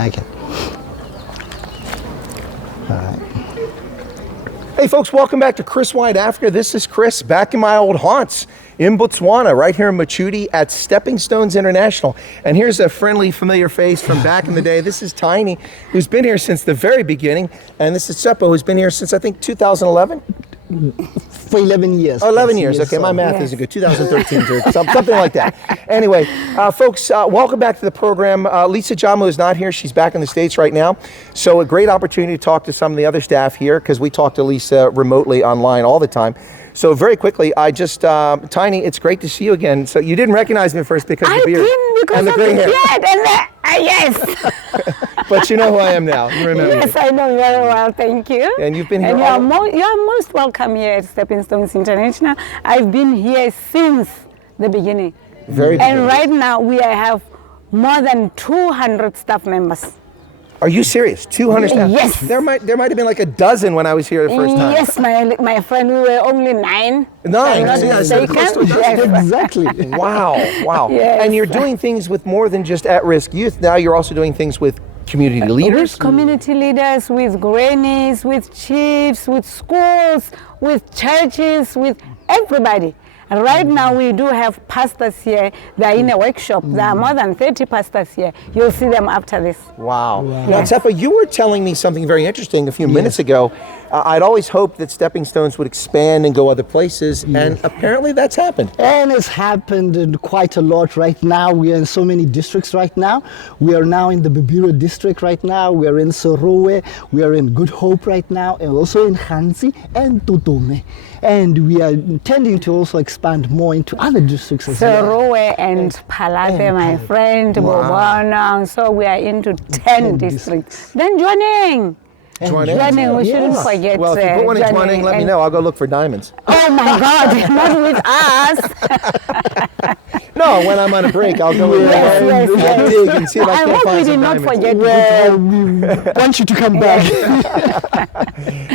Okay. All right. Hey folks, welcome back to Chris Wide Africa. This is Chris back in my old haunts in Botswana, right here in Mochudi at Stepping Stones International. And here's a friendly, familiar face from back in the day. This is Tinny, who's been here since the very beginning. And this is Tshepo, who's been here since, I think, 2011? For 11 years. Oh, 11 years. Okay, my math isn't good. 2013 or something like that. Anyway, folks, welcome back to the program. Lisa Jamu is not here. She's back in the States right now. So a great opportunity to talk to some of the other staff here because we talk to Lisa remotely online all the time. So very quickly, I just, Tinny, it's great to see you again. So you didn't recognize me first because of the beard and the gray hair. Yes. But you know who I am now. You remember Yes, me. I know very well. Thank you. And you've been here. And you are most welcome here at Stepping Stones International. I've been here since the beginning. Very And good. right now we have more than 200 staff members. Are you serious? 200 staff? Yes. There might have been like a dozen when I was here the first time. Yes, my friend, we were only 9. Nine. I'm See, I not said close to a mistaken. dozen. Yes. Exactly. Wow. Yes. And you're doing things with more than just at-risk youth. Now you're also doing things with community leaders. With community leaders, with grannies, with chiefs, with schools, with churches, with everybody. And right now we do have pastors here. They are in a workshop. There are more than 30 pastors here. You'll see them after this. Wow. Now, Yes. Tshepo, you were telling me something very interesting a few minutes ago. I'd always hoped that Stepping Stones would expand and go other places, and apparently that's happened. And it's happened quite a lot right now. We are in so many districts right now. We are now in the Bibiro district right now. We are in Sorowe. We are in Good Hope right now, and also in Hansi and Totome. And we are intending to also expand more into other districts as well. Sorowe and Palate, my friend, Botswana. So we are into 10 districts. Then Joining. Joining, we shouldn't forget. Well, if you put one in Twining, let me know. I'll go look for diamonds. Oh my God, not with us. No, when I'm on a break, I'll go in there Yes, and yes. dig and see if I I can hope we find did some not diamonds. forget. Well, we want you to come back.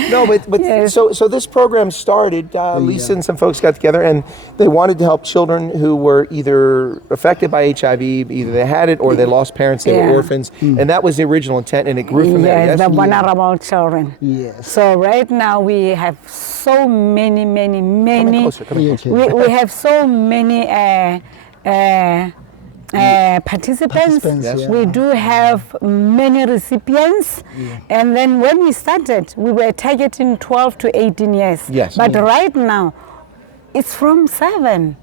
No, but Yes. so this program started. Lisa and some folks got together, and they wanted to help children who were either affected by HIV, either they had it or they lost parents, they were Yeah. orphans, and that was the original intent, and it grew from there. Yes, Yes, the vulnerable children. Yes. So right now we have so many. Come in closer. We have so many participants. Yes. We do have many recipients. And then when we started, we were targeting 12 to 18 years. Yes. But right now, it's from 7.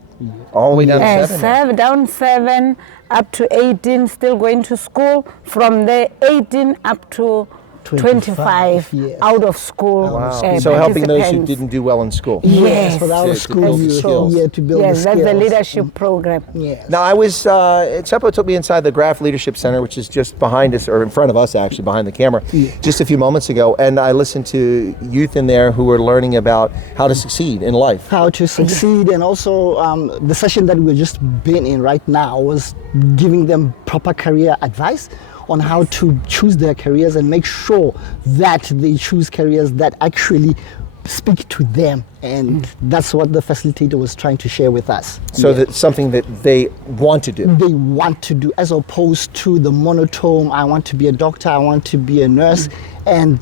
All the way down to 7. Down 7 up to 18, still going to school. From there, 18 up to 25 yes. out of school. Wow. So helping those who participants. didn't do well in school. Yes. For our To school build the youth skills. here to build Yes, the that's skills. the leadership program. Yes. Now I was, Tshepo took me inside the Graph Leadership Center, which is just behind us, or in front of us actually, behind the camera, just a few moments ago. And I listened to youth in there who were learning about how to succeed in life. How to succeed, and also the session that we've just been in right now was giving them proper career advice on how to choose their careers and make sure that they choose careers that actually speak to them, and that's what the facilitator was trying to share with us. So that's something that they want to do. They want to do, as opposed to the monotone, I want to be a doctor, I want to be a nurse, and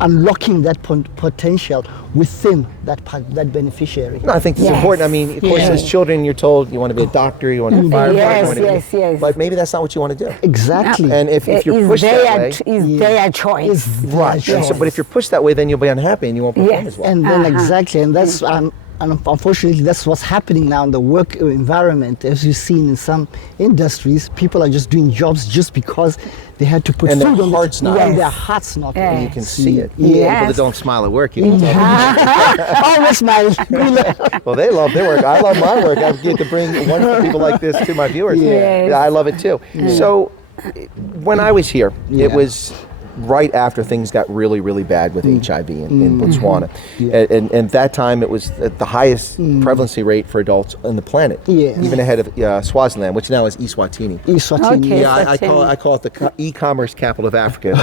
unlocking that potential within that beneficiary. No, I think it's Yes. important. I mean, of course, Yes. as children, you're told you want to be a doctor, you want to be a firefighter, Yes, you want to yes, be, yes. but maybe that's not what you want to do. Exactly. And if you're It's pushed that way, their choice. It's right. their And so, choice. but if you're pushed that way, then you'll be unhappy and you won't perform Yes. as well. And then exactly, and that's and unfortunately that's what's happening now in the work environment. As you've seen in some industries, people are just doing jobs just because they had to put And their food on heart's not and in. their heart's not. Yeah. in. You can see it. Yes. People that don't smile at work, you can tell. Always smile. Well, they love their work. I love my work. I get to bring wonderful people like this to my viewers. Yes. I love it too. So, when I was here, it was right after things got really, really bad with HIV in Botswana. And at that time, it was at the highest prevalency rate for adults on the planet, Yes. even ahead of Swaziland, which now is Eswatini. Eswatini. Okay. Yeah, I Eswatini. call it the e-commerce capital of Africa,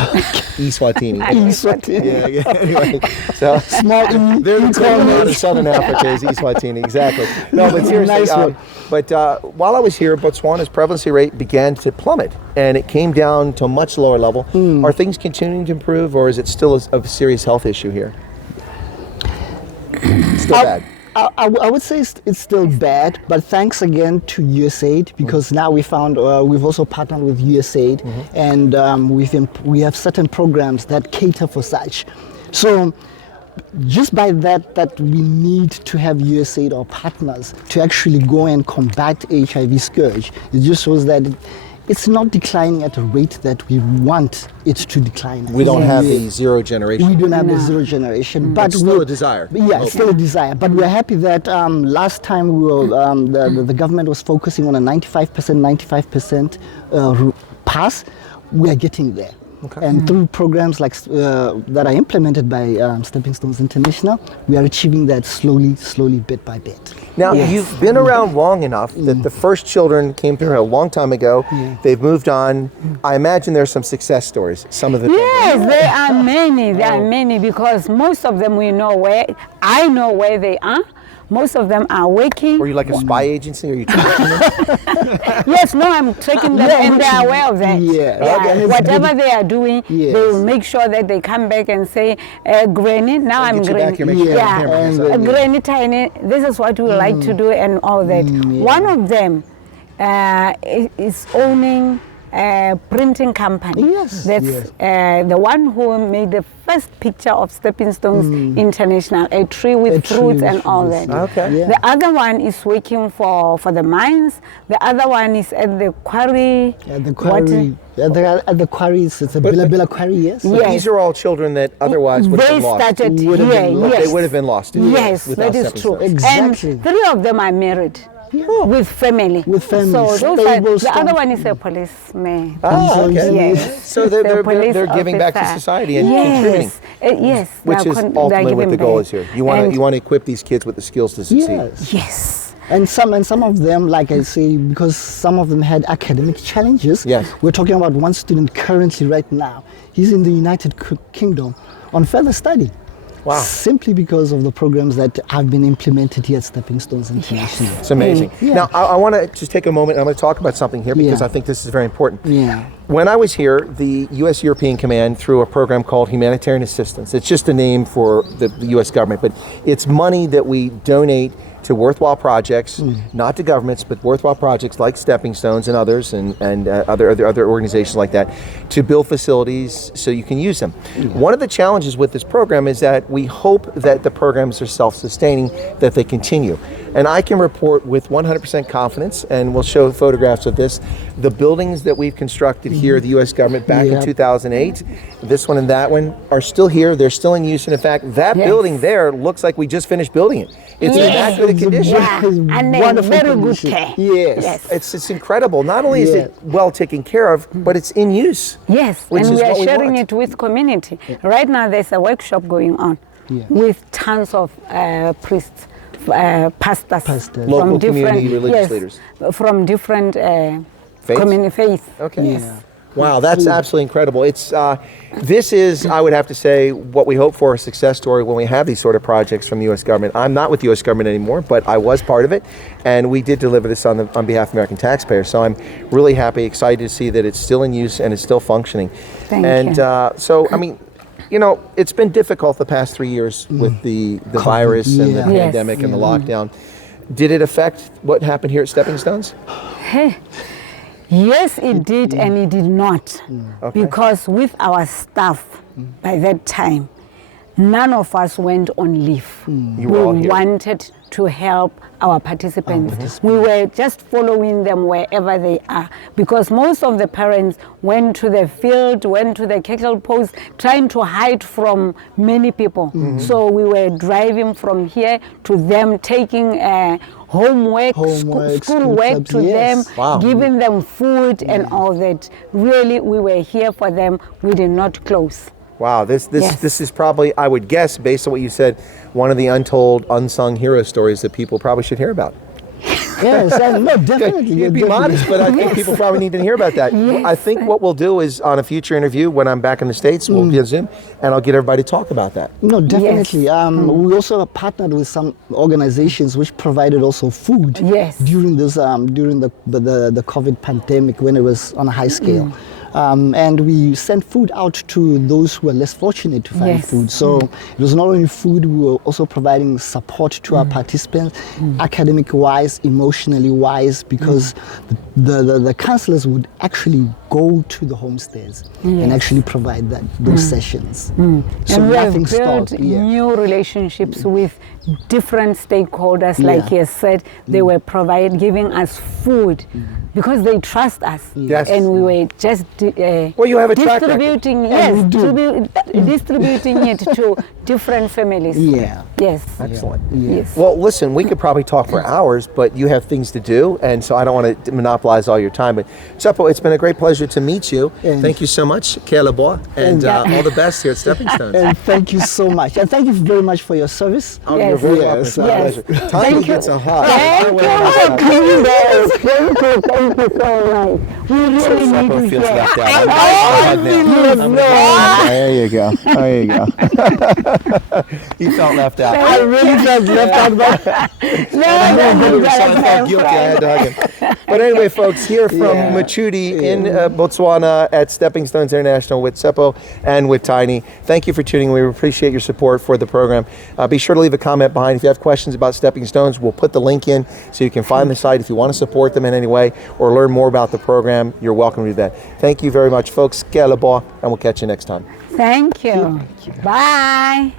Eswatini. Eswatini. Yeah. Anyway, so Small they're the equivalent of Southern Africa is Eswatini, exactly. No, but seriously, Nice one. But while I was here, Botswana's prevalency rate began to plummet, and it came down to a much lower level. Are things continuing to improve, or is it still a serious health issue here? Still bad. I would say it's still bad, but thanks again to USAID, because now we found we've also partnered with USAID, and we have certain programs that cater for such. So just by that we need to have USAID or partners to actually go and combat HIV scourge. It just shows that it's not declining at a rate that we want it to decline. We don't have the zero generation. We don't have the zero generation, but it's still a desire. Yeah, it's still a desire. But we're happy that last time we were, the government was focusing on a 95% pass. We are getting there. Okay. And through programs like that are implemented by Stepping Stones International, we are achieving that slowly, bit by bit. Now, you've been around long enough that the first children came through a long time ago. They've moved on. I imagine there's some success stories. Some of them. Yes, there are many. There are many, because most of them I know where they are. Most of them are working. Were you like a spy agency? Are you tracking them? Yes, no, I'm tracking them, and they are aware of that. Okay. Whatever they are doing, they will make sure that they come back and say, Granny, now I'm Granny. Granny, Tiny, this is what we like to do, and all that. One of them is owning a printing company. Yes. That's the one who made the first picture of Stepping Stones International, a tree with fruits and all that. Okay. The other one is working for the mines. The other one is at the quarry. At the quarry. At the quarries, it's a Bila quarry, yes? But these are all children that otherwise would have been lost. They started here, They would have been lost. Yes, that is true. Exactly. And 3 of them are married. With family. So those the other one is a policeman. Oh, okay. Yes. So they're giving back to society and contributing. Yes. Which is ultimately what the goal is here. You want to equip these kids with the skills to succeed. Yes. And some of them, like I say, because some of them had academic challenges. Yes. We're talking about one student currently right now. He's in the United Kingdom on further study. Wow. Simply because of the programs that have been implemented here at Stepping Stones International. Yes. It's amazing. Now, I want to just take a moment, and I'm going to talk about something here because I think this is very important. When I was here, the U.S. European Command, through a program called Humanitarian Assistance, it's just a name for the U.S. government, but it's money that we donate to worthwhile projects, not to governments, but worthwhile projects like Stepping Stones and others, and other organizations like that, to build facilities so you can use them. One of the challenges with this program is that we hope that the programs are self-sustaining, that they continue. And I can report with 100% confidence, and we'll show photographs of this, the buildings that we've constructed here at the U.S. government back in 2008, this one and that one, are still here. They're still in use. And in fact, that building there looks like we just finished building it. It's in immaculate condition. And in very good care. Yes. It's incredible. Not only is it well taken care of, but it's in use. Yes, and we are sharing it with community. Right now there's a workshop going on with tons of priests, pastors, local community religious leaders. From different faiths. Okay. Wow, that's absolutely incredible. It's this is, I would have to say, what we hope for, a success story when we have these sort of projects from the U.S. government. I'm not with the U.S. government anymore, but I was part of it, and we did deliver this on behalf of American taxpayers. So I'm really happy, excited to see that it's still in use and it's still functioning. Thank you. So, I mean, it's been difficult the past 3 years with the virus and the pandemic and the lockdown. Did it affect what happened here at Stepping Stones? Yes, it did, and it did not. Because with our staff by that time, none of us went on leave. You were all here. We wanted to help our participants. We were just following them wherever they are, because most of the parents went to the field, went to the cattle post, trying to hide from many people. So we were driving from here to them, taking homework, schoolwork to them, giving them food and all that. Really, we were here for them. We did not close. Wow, this is probably, I would guess, based on what you said, one of the untold, unsung hero stories that people probably should hear about. Yes, and no, definitely. You'd be modest, but I think people probably need to hear about that. Yes. I think what we'll do is on a future interview when I'm back in the States, we'll be on Zoom, and I'll get everybody to talk about that. No, definitely. We also partnered with some organizations which provided also food Yes. during this during the COVID pandemic when it was on a high scale. And we sent food out to those who were less fortunate to find Yes. food. So it was not only food, we were also providing support to our participants, academic wise, emotionally wise, because the counselors would actually go to the homestays and actually provide those sessions. So And we have nothing built stopped. Yeah. new relationships with different stakeholders. Like Yeah. you said, they were giving us food because they trust us. Yes. And we were just Well, you have a track record. distributing, Yeah, we do. distributing it to different families. Yeah. Yes. Excellent. Yes. Well, listen, we could probably talk for hours, but you have things to do, and so I don't want to monopolize all your time. But Tshepo, it's been a great pleasure to meet you. And- Thank you so much, Kayla Boa, and all the best here at Stepping Stones. And thank you so much. And thank you very much for your service. Oh, Yes. you're very Yes, welcome. It's my yes. pleasure. Tiny gets a hug. Thank you. Thank you so much. We really need Tshepo to feels hear. left out. I'm there you go. There you go. He felt left out. I really felt left out, but So I felt guilty. I had to hug him. But anyway, folks, here from Mochudi in Botswana at Stepping Stones International with Tshepo and with Tinny. Thank you for tuning in. We appreciate your support for the program. Be sure to leave a comment behind. If you have questions about Stepping Stones, we'll put the link in so you can find the site if you want to support them in any way or learn more about the program. You're welcome to do that. Thank you very much, folks. Kayla Boa, and we'll catch you next time. Thank you. Bye.